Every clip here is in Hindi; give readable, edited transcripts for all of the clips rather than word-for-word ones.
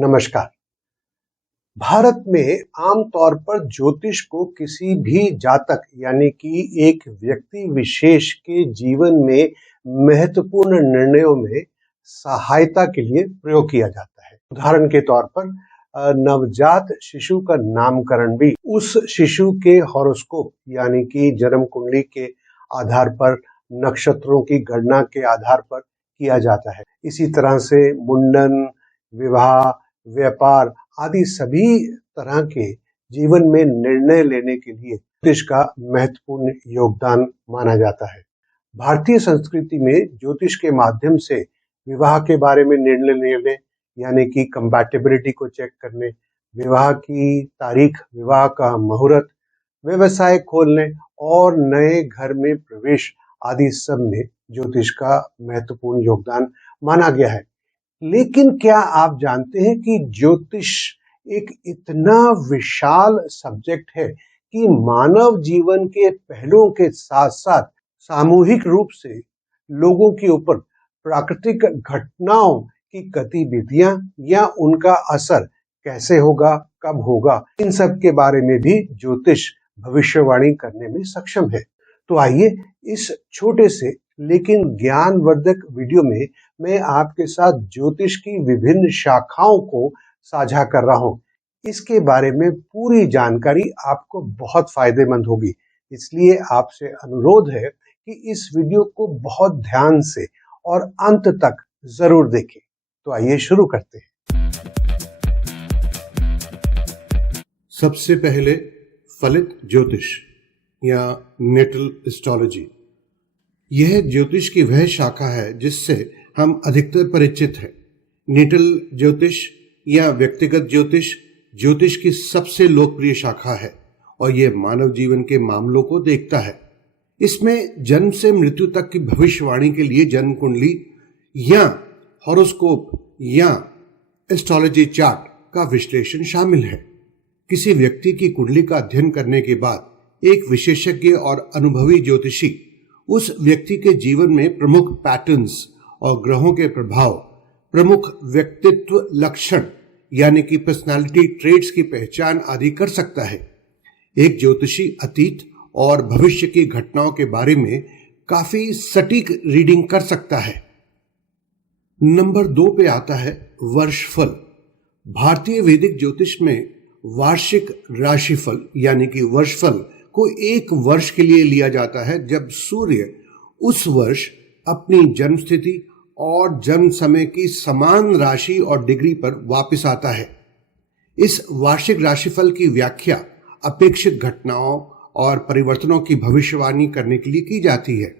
नमस्कार। भारत में आमतौर पर ज्योतिष को किसी भी जातक यानी कि एक व्यक्ति विशेष के जीवन में महत्वपूर्ण निर्णयों में सहायता के लिए प्रयोग किया जाता है। उदाहरण के तौर पर नवजात शिशु का नामकरण भी उस शिशु के हॉरोस्कोप यानी कि जन्म कुंडली के आधार पर, नक्षत्रों की गणना के आधार पर किया जाता है। इसी तरह से मुंडन, विवाह, व्यापार आदि सभी तरह के जीवन में निर्णय लेने के लिए ज्योतिष का महत्वपूर्ण योगदान माना जाता है। भारतीय संस्कृति में ज्योतिष के माध्यम से विवाह के बारे में निर्णय लेने यानी कि कंपैटिबिलिटी को चेक करने, विवाह की तारीख, विवाह का मुहूर्त, व्यवसाय खोलने और नए घर में प्रवेश आदि सब में ज्योतिष का महत्वपूर्ण योगदान माना गया है। लेकिन क्या आप जानते हैं कि ज्योतिष एक इतना विशाल सब्जेक्ट है कि मानव जीवन के पहलुओं के साथ साथ सामूहिक रूप से लोगों के ऊपर प्राकृतिक घटनाओं की गतिविधियां या उनका असर कैसे होगा, कब होगा, इन सब के बारे में भी ज्योतिष भविष्यवाणी करने में सक्षम है। तो आइए इस छोटे से लेकिन ज्ञानवर्धक वीडियो में मैं आपके साथ ज्योतिष की विभिन्न शाखाओं को साझा कर रहा हूं। इसके बारे में पूरी जानकारी आपको बहुत फायदेमंद होगी, इसलिए आपसे अनुरोध है कि इस वीडियो को बहुत ध्यान से और अंत तक जरूर देखें। तो आइए शुरू करते हैं। सबसे पहले फलित ज्योतिष या नेटल एस्ट्रोलॉजी। यह ज्योतिष की वह शाखा है जिससे हम अधिकतर परिचित हैं। नेटल ज्योतिष या व्यक्तिगत ज्योतिष ज्योतिष की सबसे लोकप्रिय शाखा है और यह मानव जीवन के मामलों को देखता है। इसमें जन्म से मृत्यु तक की भविष्यवाणी के लिए जन्म कुंडली या हॉरोस्कोप या एस्ट्रोलॉजी चार्ट का विश्लेषण शामिल है। किसी व्यक्ति की कुंडली का अध्ययन करने के बाद एक विशेषज्ञ और अनुभवी ज्योतिषी उस व्यक्ति के जीवन में प्रमुख पैटर्न्स और ग्रहों के प्रभाव, प्रमुख व्यक्तित्व लक्षण यानी कि पर्सनालिटी ट्रेट्स की पहचान आदि कर सकता है। एक ज्योतिषी अतीत और भविष्य की घटनाओं के बारे में काफी सटीक रीडिंग कर सकता है। नंबर 2 पे आता है वर्षफल। भारतीय वैदिक ज्योतिष में वार्षिक राशिफल यानी कि वर्षफल को एक वर्ष के लिए लिया जाता है जब सूर्य उस वर्ष अपनी जन्म स्थिति और जन्म समय की समान राशि और डिग्री पर वापस आता है। इस वार्षिक राशिफल की व्याख्या अपेक्षित घटनाओं और परिवर्तनों की भविष्यवाणी करने के लिए की जाती है।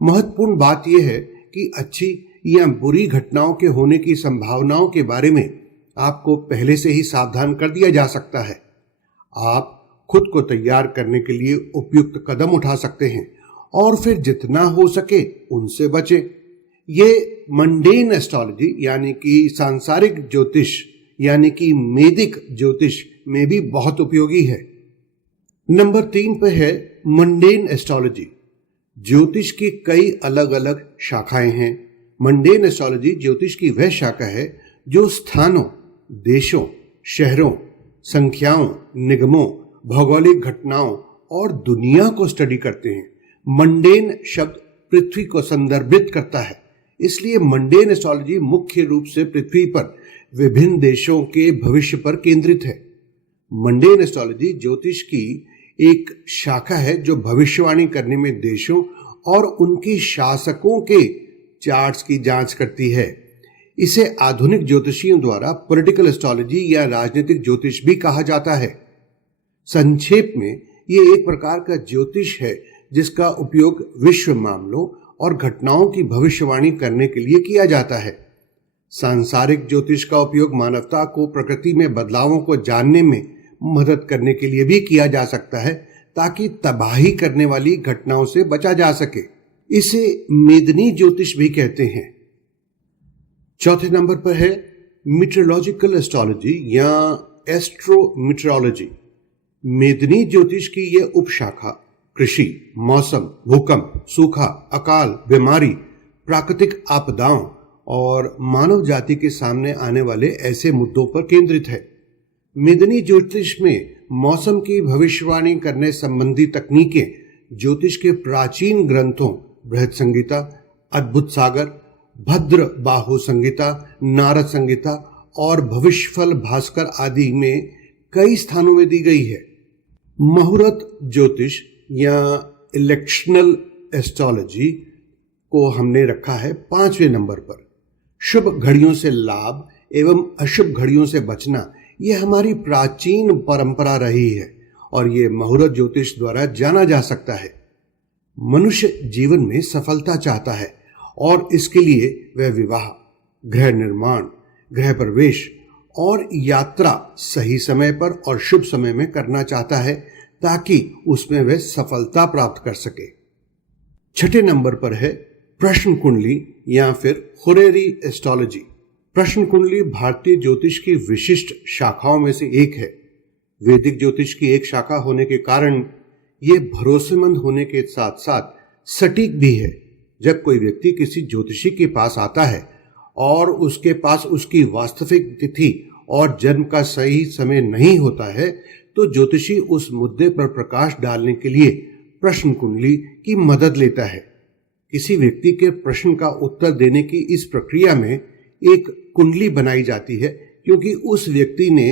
महत्वपूर्ण बात यह है कि अच्छी या बुरी घटनाओं के होने की संभावनाओं के बारे में आपको पहले से ही सावधान कर दिया जा सकता है। आप खुद को तैयार करने के लिए उपयुक्त कदम उठा सकते हैं और फिर जितना हो सके उनसे बचें। ये मंडेन एस्ट्रोलॉजी यानी कि सांसारिक ज्योतिष यानी कि वैदिक ज्योतिष में भी बहुत उपयोगी है। नंबर 3 पे है मंडेन एस्ट्रोलॉजी। ज्योतिष की कई अलग अलग शाखाएं हैं। मंडेन एस्ट्रोलॉजी ज्योतिष की वह शाखा है जो स्थानों, देशों, शहरों, संख्याओं, निगमों, भौगोलिक घटनाओं और दुनिया को स्टडी करते हैं। मंडेन शब्द पृथ्वी को संदर्भित करता है, इसलिए मंडेन एस्ट्रोलॉजी मुख्य रूप से पृथ्वी पर विभिन्न देशों के भविष्य पर केंद्रित है। मंडेन एस्ट्रोलॉजी ज्योतिष की एक शाखा है जो भविष्यवाणी करने में देशों और उनके शासकों के चार्ट्स की जांच करती है। इसे आधुनिक ज्योतिषियों द्वारा पॉलिटिकल एस्ट्रोलॉजी या राजनीतिक ज्योतिष भी कहा जाता है। संक्षेप में ये एक प्रकार का ज्योतिष है जिसका उपयोग विश्व मामलों और घटनाओं की भविष्यवाणी करने के लिए किया जाता है। सांसारिक ज्योतिष का उपयोग मानवता को प्रकृति में बदलावों को जानने में मदद करने के लिए भी किया जा सकता है ताकि तबाही करने वाली घटनाओं से बचा जा सके। इसे मेदनी ज्योतिष भी कहते हैं। चौथे नंबर पर है मीटरोलॉजिकल एस्ट्रोलॉजी या एस्ट्रोमीटरोलॉजी। मेदनी ज्योतिष की यह उपशाखा कृषि, मौसम, भूकंप, सूखा, अकाल, बीमारी, प्राकृतिक आपदाओं और मानव जाति के सामने आने वाले ऐसे मुद्दों पर केंद्रित है। मेदिनी ज्योतिष में मौसम की भविष्यवाणी करने संबंधी तकनीकें ज्योतिष के प्राचीन ग्रंथों बृहद संहिता, अद्भुत सागर, भद्र बाहु संहिता, नारद संहिता और भविष्यफल भास्कर आदि में कई स्थानों में दी गई है। मुहूर्त ज्योतिष या इलेक्शनल एस्ट्रोलॉजी को हमने रखा है 5वें नंबर पर। शुभ घड़ियों से लाभ एवं अशुभ घड़ियों से बचना यह हमारी प्राचीन परंपरा रही है और ये मुहूर्त ज्योतिष द्वारा जाना जा सकता है। मनुष्य जीवन में सफलता चाहता है और इसके लिए वह विवाह, गृह निर्माण, गृह प्रवेश और यात्रा सही समय पर और शुभ समय में करना चाहता है ताकि उसमें वह सफलता प्राप्त कर सके। 6ठे नंबर पर है प्रश्न कुंडली या फिर हुरेरी एस्ट्रोलॉजी। प्रश्न कुंडली भारतीय ज्योतिष की विशिष्ट शाखाओं में से एक है। वैदिक ज्योतिष की एक शाखा होने के कारण ये भरोसेमंद होने के साथ साथ सटीक भी है। जब कोई व्यक्ति किसी ज्योतिषी के पास आता है और उसके पास उसकी वास्तविक तिथि और जन्म का सही समय नहीं होता है तो ज्योतिषी उस मुद्दे पर प्रकाश डालने के लिए प्रश्न कुंडली की मदद लेता है। किसी व्यक्ति के प्रश्न का उत्तर देने की इस प्रक्रिया में एक कुंडली बनाई जाती है क्योंकि उस व्यक्ति ने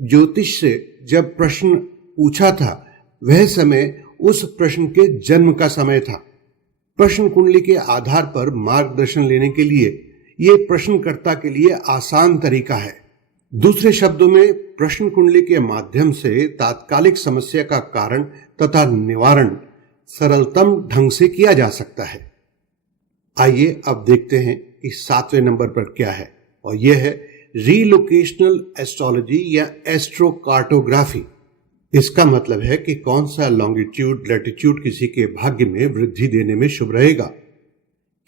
ज्योतिष से जब प्रश्न पूछा था वह समय उस प्रश्न के जन्म का समय था। प्रश्न कुंडली के आधार पर मार्गदर्शन लेने के लिए यह प्रश्नकर्ता के लिए आसान तरीका है। दूसरे शब्दों में प्रश्न कुंडली के माध्यम से तात्कालिक समस्या का कारण तथा निवारण सरलतम ढंग से किया जा सकता है। आइए अब देखते हैं कि 7वें नंबर पर क्या है और यह है रीलोकेशनल एस्ट्रोलॉजी या एस्ट्रोकार्टोग्राफी। इसका मतलब है कि कौन सा लॉन्गिट्यूड लैटिट्यूड किसी के भाग्य में वृद्धि देने में शुभ रहेगा।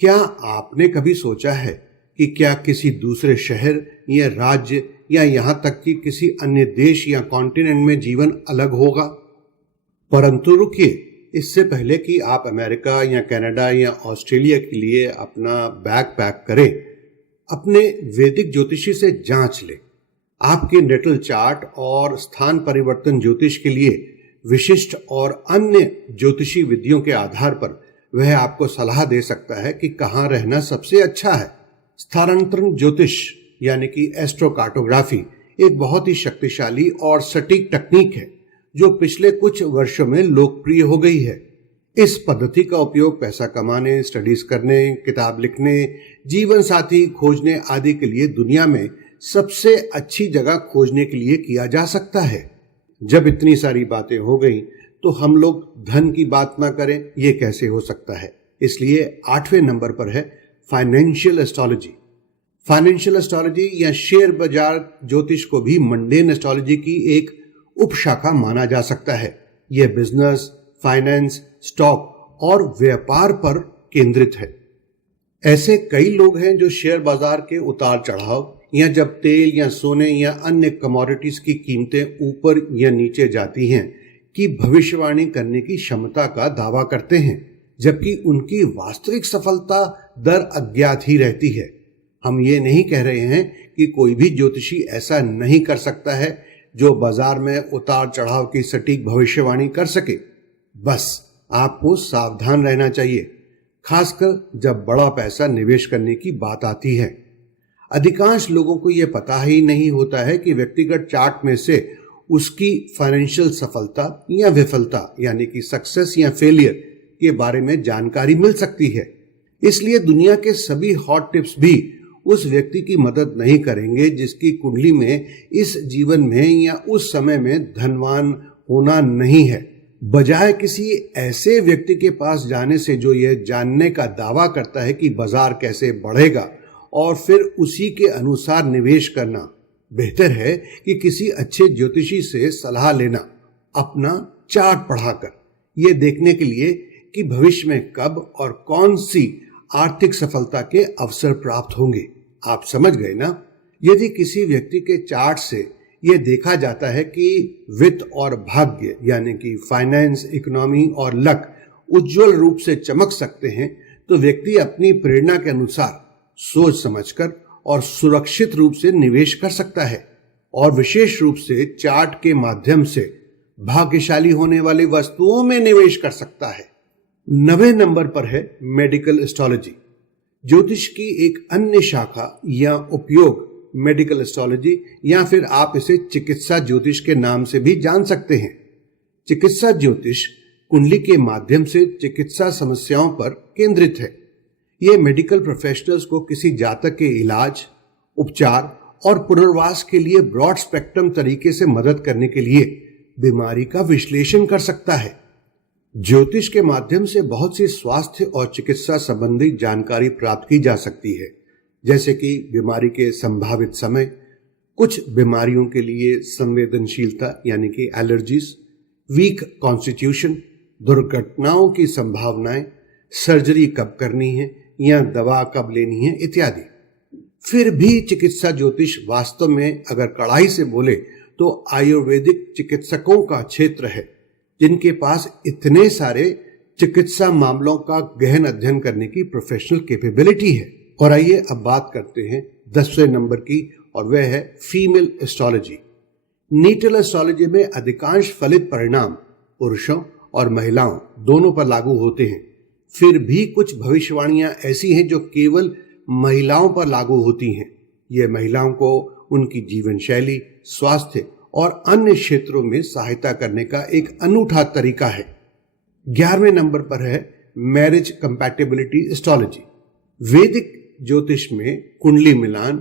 क्या आपने कभी सोचा है कि क्या किसी दूसरे शहर या राज्य या यहां तक कि किसी अन्य देश या कॉन्टिनेंट में जीवन अलग होगा? परंतु रुकिए, इससे पहले कि आप अमेरिका या कनाडा या ऑस्ट्रेलिया के लिए अपना बैग पैक करें, अपने वैदिक ज्योतिषी से जांच लें। आपके नेटल चार्ट और स्थान परिवर्तन ज्योतिष के लिए विशिष्ट और अन्य ज्योतिषी विधियों के आधार पर वह आपको सलाह दे सकता है कि कहाँ रहना सबसे अच्छा है। स्थानांतरण ज्योतिष यानी कि एस्ट्रोकार्टोग्राफी एक बहुत ही शक्तिशाली और सटीक तकनीक है जो पिछले कुछ वर्षों में लोकप्रिय हो गई है। इस पद्धति का उपयोग पैसा कमाने, स्टडीज करने, किताब लिखने, जीवन साथी खोजने आदि के लिए दुनिया में सबसे अच्छी जगह खोजने के लिए किया जा सकता है। जब इतनी सारी बातें हो गई तो हम लोग धन की बात ना करें, ये कैसे हो सकता है। इसलिए 8वें नंबर पर है फाइनेंशियल एस्ट्रोलॉजी। फाइनेंशियल एस्ट्रोलॉजी या शेयर बाजार ज्योतिष को भी मंडेन एस्ट्रोलॉजी की एक उपशाखा माना जा सकता है। यह बिजनेस, फाइनेंस, स्टॉक और व्यापार पर केंद्रित है। ऐसे कई लोग हैं जो शेयर बाजार के उतार चढ़ाव या जब तेल या सोने या अन्य कमोडिटीज की कीमतें ऊपर या नीचे जाती हैं की भविष्यवाणी करने की क्षमता का दावा करते हैं, जबकि उनकी वास्तविक सफलता दर अज्ञात ही रहती है। हम ये नहीं कह रहे हैं कि कोई भी ज्योतिषी ऐसा नहीं कर सकता है जो बाजार में उतार चढ़ाव की सटीक भविष्यवाणी कर सके। बस आपको सावधान रहना चाहिए, खासकर जब बड़ा पैसा निवेश करने की बात आती है। अधिकांश लोगों को यह पता ही नहीं होता है कि व्यक्तिगत चार्ट में से उसकी फाइनेंशियल सफलता या विफलता यानी कि सक्सेस या फेलियर के बारे में जानकारी मिल सकती है। इसलिए दुनिया के सभी हॉट टिप्स भी उस व्यक्ति की मदद नहीं करेंगे जिसकी कुंडली में इस जीवन में या उस समय में धनवान होना नहीं है। बजाय किसी ऐसे व्यक्ति के पास जाने से जो यह जानने का दावा करता है कि बाजार कैसे बढ़ेगा और फिर उसी के अनुसार निवेश करना, बेहतर है कि किसी अच्छे ज्योतिषी से सलाह लेना, अपना चार्ट पढ़ाकर यह देखने के लिए कि भविष्य में कब और कौन सी आर्थिक सफलता के अवसर प्राप्त होंगे। आप समझ गए ना? यदि किसी व्यक्ति के चार्ट से यह देखा जाता है कि वित्त और भाग्य यानी कि फाइनेंस, इकोनॉमी और लक उज्जवल रूप से चमक सकते हैं, तो व्यक्ति अपनी प्रेरणा के अनुसार सोच समझकर और सुरक्षित रूप से निवेश कर सकता है और विशेष रूप से चार्ट के माध्यम से भाग्यशाली होने वाली वस्तुओं में निवेश कर सकता है। 9वें नंबर पर है मेडिकल एस्ट्रोलॉजी। ज्योतिष की एक अन्य शाखा या उपयोग मेडिकल एस्ट्रोलॉजी या फिर आप इसे चिकित्सा ज्योतिष के नाम से भी जान सकते हैं। चिकित्सा ज्योतिष कुंडली के माध्यम से चिकित्सा समस्याओं पर केंद्रित है। यह मेडिकल प्रोफेशनल्स को किसी जातक के इलाज, उपचार और पुनर्वास के लिए ब्रॉड स्पेक्ट्रम तरीके से मदद करने के लिए बीमारी का विश्लेषण कर सकता है। ज्योतिष के माध्यम से बहुत सी स्वास्थ्य और चिकित्सा संबंधी जानकारी प्राप्त की जा सकती है, जैसे कि बीमारी के संभावित समय, कुछ बीमारियों के लिए संवेदनशीलता यानी कि एलर्जीज, वीक कॉन्स्टिट्यूशन, दुर्घटनाओं की संभावनाएं, सर्जरी कब करनी है या दवा कब लेनी है इत्यादि। फिर भी चिकित्सा ज्योतिष वास्तव में अगर कड़ाई से बोले तो आयुर्वेदिक चिकित्सकों का क्षेत्र है, जिनके पास इतने सारे चिकित्सा मामलों का गहन अध्ययन करने की प्रोफेशनल कैपेबिलिटी है। और आइए अब बात करते हैं 10वें नंबर की, और वह है फीमेल एस्ट्रोलॉजी। नीटल एस्ट्रोलॉजी में अधिकांश फलित परिणाम पुरुषों और महिलाओं दोनों पर लागू होते हैं। फिर भी कुछ भविष्यवाणियां ऐसी हैं जो केवल महिलाओं पर लागू होती हैं। ये महिलाओं को उनकी जीवन शैली, स्वास्थ्य और अन्य क्षेत्रों में सहायता करने का एक अनूठा तरीका है। 11वें नंबर पर है मैरिज कंपैटिबिलिटी एस्ट्रोलॉजी। वैदिक ज्योतिष में कुंडली मिलान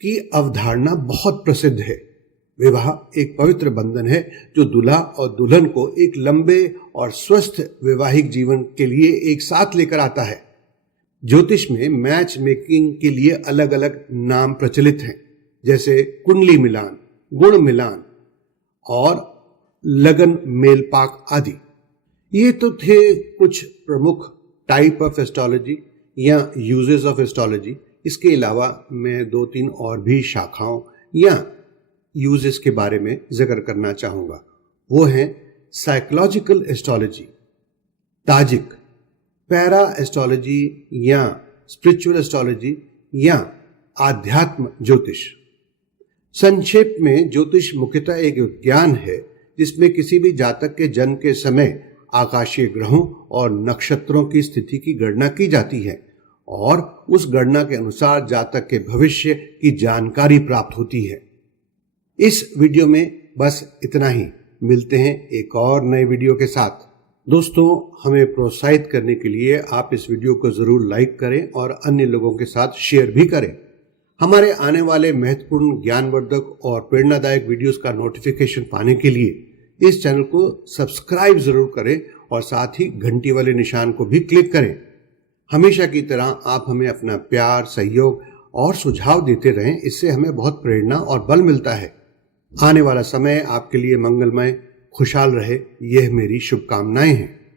की अवधारणा बहुत प्रसिद्ध है। विवाह एक पवित्र बंधन है जो दूल्हा और दुल्हन को एक लंबे और स्वस्थ वैवाहिक जीवन के लिए एक साथ लेकर आता है। ज्योतिष में मैच मेकिंग के लिए अलग अलग नाम प्रचलित हैं, जैसे कुंडली मिलान, गुण मिलान और लगन मेलपाक आदि। ये तो थे कुछ प्रमुख टाइप ऑफ एस्ट्रोलॉजी या यूजेस ऑफ एस्ट्रोलॉजी। इसके अलावा मैं 2-3 और भी शाखाओं या यूजेस के बारे में जिक्र करना चाहूंगा। वो हैं psychological astrology, Tajik, para astrology या स्पिरिचुअल एस्ट्रोलॉजी या आध्यात्म ज्योतिष। संक्षेप में ज्योतिष मुख्यतः एक विज्ञान है जिसमें किसी भी जातक के जन्म के समय आकाशीय ग्रहों और नक्षत्रों की स्थिति की गणना की जाती है और उस गणना के अनुसार जातक के भविष्य की जानकारी प्राप्त होती है। इस वीडियो में बस इतना ही। मिलते हैं एक और नए वीडियो के साथ। दोस्तों, हमें प्रोत्साहित करने के लिए आप इस वीडियो को जरूर लाइक करें और अन्य लोगों के साथ शेयर भी करें। हमारे आने वाले महत्वपूर्ण, ज्ञानवर्धक और प्रेरणादायक वीडियोस का नोटिफिकेशन पाने के लिए इस चैनल को सब्सक्राइब जरूर करें और साथ ही घंटी वाले निशान को भी क्लिक करें। हमेशा की तरह आप हमें अपना प्यार, सहयोग और सुझाव देते रहें। इससे हमें बहुत प्रेरणा और बल मिलता है। आने वाला समय आपके लिए मंगलमय, खुशहाल रहे, यह मेरी शुभकामनाएं हैं।